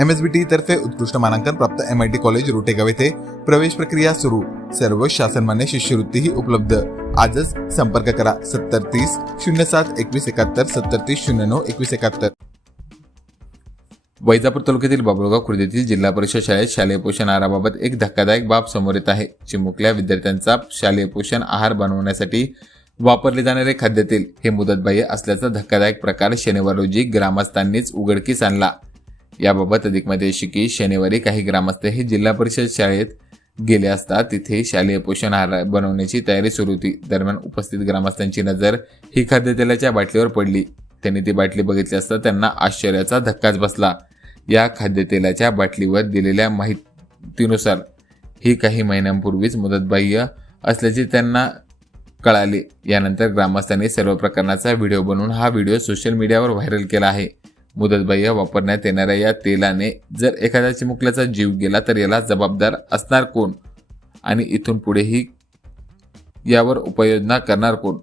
M S बी T तर्फे उत्कृष्ट मानांकन प्राप्त M I T college Rotegaon येथे प्रवेश प्रक्रिया सुरू. सर्व शासनमान्य शिष्यवृत्तीही उपलब्ध. आजच संपर्क करा. सत्तर तीस शून्य सात एकवीस एकाहत्तर सत्तर तीस शून्य नऊ एकवीस एकाहत्तर. वैजापूर तालुक्यातील बाबुळगाव खुर्द येथील जिल्हा परिषद शाळेत शालेय पोषण आहाराबाबत एक धक्कादायक बाब समोर येत आहे. चिमुकल्या विद्यार्थ्यांचा शालेय पोषण आहार बनवण्यासाठी वापरले जाणारे खाद्यतेल हे मुदतबाह्य असल्याचा धक्कादायक प्रकार शनिवार रोजी ग्रामस्थांनीच उघडकीस आणला. याबाबत अधिक माहिती अशी की शनिवारी काही ग्रामस्थ हे जिल्हा परिषद शाळेत गेले असता तिथे शालेय पोषण आहार बनवण्याची तयारी सुरू होती. दरम्यान उपस्थित ग्रामस्थांची नजर ही खाद्यतेलाच्या बाटलीवर पडली. त्यांनी ती बाटली बघितली असता त्यांना आश्चर्याचा धक्काच बसला. या खाद्यतेलाच्या बाटलीवर दिलेल्या माहितीनुसार ही काही महिन्यांपूर्वीच मुदतबाह्य असल्याचे त्यांना कळाले. यानंतर ग्रामस्थांनी सर्व प्रकरणाचा व्हिडिओ बनवून हा व्हिडिओ सोशल मीडियावर व्हायरल केला आहे. मुदतबाह्य वापरण्यात येणाऱ्या या तेलाने जर एखाद्या चिमुकल्याचा जीव गेला तर याला जबाबदार असणार कोण? आणि इथून पुढेही यावर उपाययोजना करणार कोण?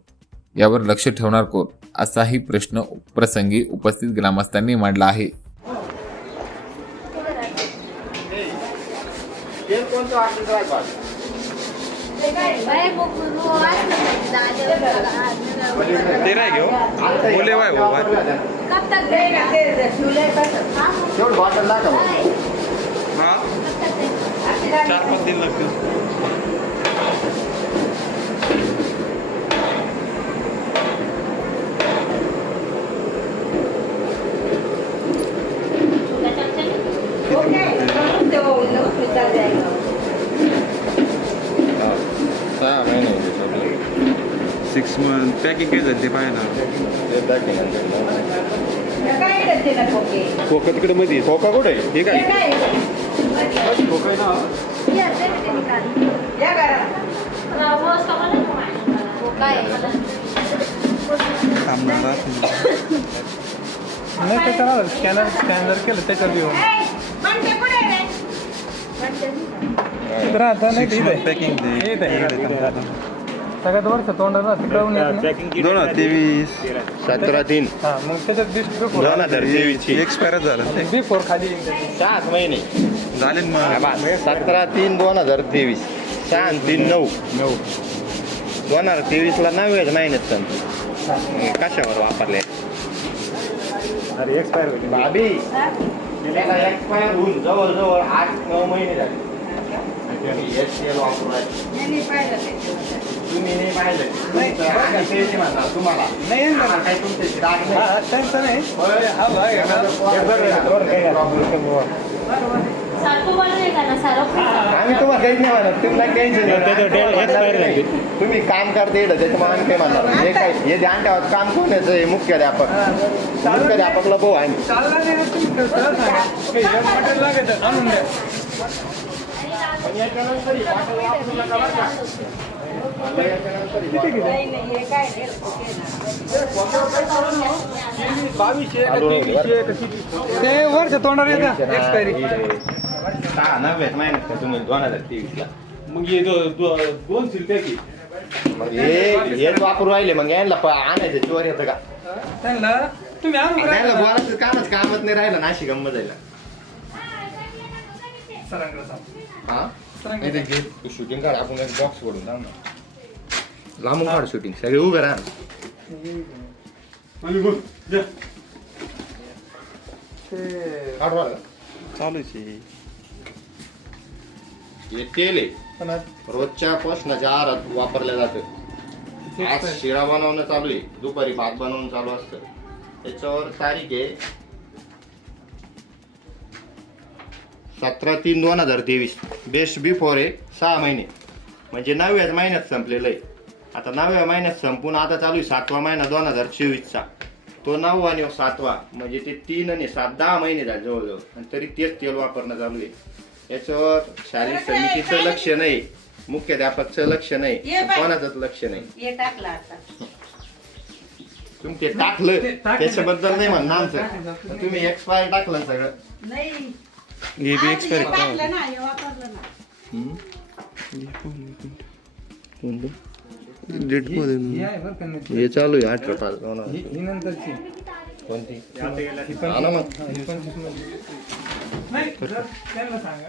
यावर लक्ष ठेवणार कोण? असाही प्रश्न प्रसंगी उपस्थित ग्रामस्थांनी मांडला आहे. तेरा घेऊ बोले वाय हो? वाय. कब तक देगा शेवट बॉटल दाखव हा? चार पाच दिन लागतील सहा महिने होते सगळे. सिक्स मंथ पॅकिंग काय झाली ते पाहिजे ते ते. खोकं तिकडे मध्ये. खोका कुठे आहे? हे काय? खोकं आहे ना. नाही त्याच्यावर स्कॅनर स्कॅनर केलं त्याच्यावर घेऊन. तर आता नाही Six सगळ्यात वर्ष तोंडाला तिकडून येत. नाही दोन हजार तेवीस. सतरा तीन. हा मग त्याच्यात दोन हजार तेवीसची एक्सपायर झालं ते. बिफोर खाली येईल. सात महिने. झाले ना मग. सतरा तीन दोन हजार तेवीस. सहा आणि तीन नऊ. नऊ. दोन हजार तेवीसला नव्याच महिन्यात सण कशावर वापरले? अरे एक्सपायर होईल. भाभी त्याला एक्सपायर होऊन जवळजवळ आठ नऊ महिने झाले. तुम्ही वापरू नाही. पाहिलं आणि ते तुम्हाला. आम्हाला काही तुमच्याशी राग नाही. हा. हा ना. हे. आम्ही तुम्हाला काहीच नाही म्हणत. तुम्हाला टेन्शन तुम्ही काम करते त्याच्यामुळे आम्ही काही म्हणणार? नाही. हे काय हे ध्यान ठेवा काम कोण याचं आहे? मुख्याध्यापक मुख्याध्यापकला भाऊ आहे चालला नाही. ना तुम्ही तर सरळ सांगा. काही एक मटेरियल लागेल आणून द्या. बावीसशे तेवीसशे ते वर्ष तोंडावर येतं. एक्सपायरी सहा महिन्यात का तुम्ही दोन हजार तेवीसला. मग हे दो- दो- दोन सिलत्या की? मग हे हेच वापरू राहिले मग यांना प- आणायचं चोर येतं का? त्यांना तुम्ही आणून त्यांना राहिला. बोलायचं कामच कामच नाही राहिलं नाशिक गंमत जायला सरांकडे सांग. हा सरांकडे नाही ते घे शूटिंग काढ आपण एक बॉक्स करून जाऊ ना लांबून काढ शूटिंग सगळे उभे राहा आणि बोल द्या. ते काढू राहिलं. चालूच आहे हे तेल आहे पण आज रोजच्या पोषणाच्या आहारात वापरलं जातं आज शिळा बनवणं चालू आहे दुपारी भात बनवणं चालू असतं त्याच्यावर तारीख आहे सतरा तीन दोन हजार तेवीस. बेस्ट बिफोर आहे सहा महिने. म्हणजे नवव्याच महिन्यात संपलेलं आहे. आता नवव्या महिन्यात संपून आता चालू आहे सातवा महिना दोन हजार चोवीसचा. तो नववा आणि सातवा म्हणजे ते तीन आणि सात दहा महिने झाले जवळजवळ. आणि तरी तेच तेल वापरणं चालू आहे. याच्यावर शालेय समितीचं लक्ष नाही. मुख्याध्यापकचं लक्ष नाही. कोणाचंच लक्ष नाही. हे टाकलं आता. तुम्ही ते टाकलं. त्याच्याबद्दल नाही म्हणणं आमचं. पण तुम्ही एक्सपायर टाकलं ना सगळं नाही हे बी आज हे एक्सपायर टाकलं ना हे वापरलं ना डेटमध्ये हे आहे बरं का नाही. हे चालू आहे अठरा पाच दोन ही हजार. ही नंतरची कोणती ही हा ना मग. हा, ही पंचवीसमध्ये. नाही जर त्यांना सांगा